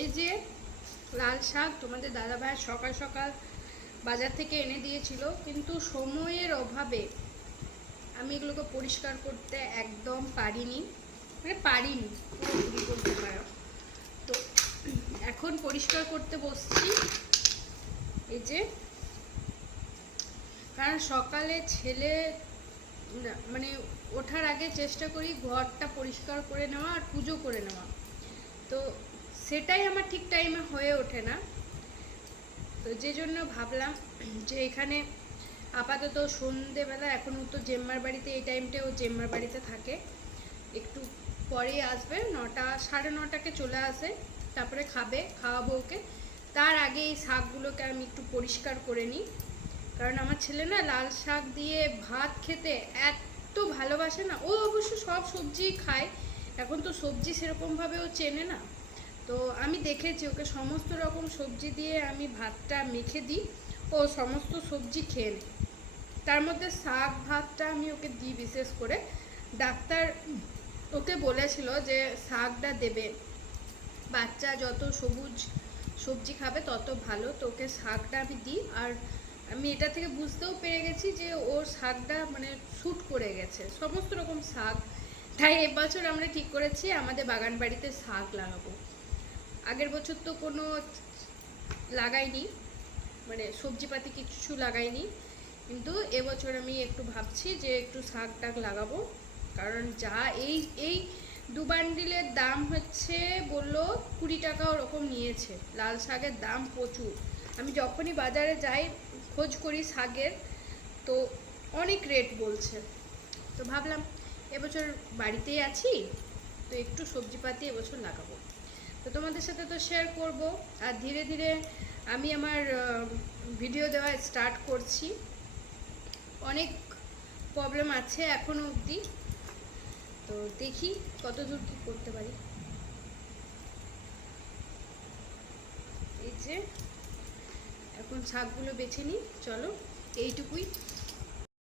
এই যে লাল শাক তোমাদের দাদাভাই সকাল সকাল বাজার থেকে এনে দিয়েছিল, কিন্তু সময়ের অভাবে আমি এগুলোকে পরিষ্কার করতে একদম পারিনি, পারিনি পুরোপুরি বলতে পারো। তো এখন পরিষ্কার করতে বসছি। এই যে, কারণ সকালে ছেলে মানে ওঠার আগে চেষ্টা করি ঘরটা পরিষ্কার করে নেওয়া আর পুজো করে নেওয়া, তো সেটাই আমার ঠিক টাইমে হয়ে ওঠে না। তো যে জন্য ভাবলাম যে এখানে আপাতত সন্ধেবেলা, এখন তো জেম্মার বাড়িতে, এই টাইমটা ও জেম্মার বাড়িতে থাকে, একটু পরেই আসবে, 9টা 9:30কে চলে আসে, তারপরে খাওয়াবো ওকে। তার আগে এই শাকগুলোকে আমি একটু পরিষ্কার করে নিই, কারণ আমার ছেলে না লাল শাক দিয়ে ভাত খেতে এত ভালোবাসে না। ও অবশ্য সব সবজি খায়, এখন তো সবজি সেরকমভাবে ও চেনে না, তো আমি দেখেছি ওকে সমস্ত রকম সবজি দিয়ে আমি ভাতটা মেখে দিই, ও সমস্ত সবজি খেয়ে নেয়। তার মধ্যে শাক ভাতটা আমি ওকে দিই বিশেষ করে। ডাক্তার ওকে বলেছিল যে শাকটা দেবে, বাচ্চা যত সবুজ সবজি খাবে তত ভালো, তো ওকে শাকটা আমি দিই। আর আমি এটা থেকে বুঝতেও পেরে গেছি যে ওর শাকটা মানে শ্যুট করে গেছে, সমস্ত রকম শাক। তাই এবছর আমরা ঠিক করেছি আমাদের বাগান বাড়িতে শাক লাগাবো। আগের বছর তো কোনো লাগাইনি, মানে সবজিপাতি কিছু লাগাইনি, কিন্তু এবছর আমি একটু ভাবছি যে একটু শাক টাক লাগাবো। কারণ যা এই 2 বান্ডিলের দাম হচ্ছে বললো 20 টাকা ওরকম নিয়েছে। লাল শাকের দাম প্রচুর, আমি যখনই বাজারে যাই খোঁজ করি শাকের, তো অনেক রেট বলছে। তো ভাবলাম এবছর বাড়িতেই আছি, তো একটু সবজিপাতি এবছর লাগাবো, তো তোমাদের সাথে তো শেয়ার করব। আর ধীরে ধীরে আমি আমার ভিডিও দেওয়া স্টার্ট করছি। অনেক প্রবলেম আছে এখনো অবধি, তো দেখি কত দূর কি করতে পারি। এই যে এখন শাকগুলো বেছে নিই, চলো এইটুকুই।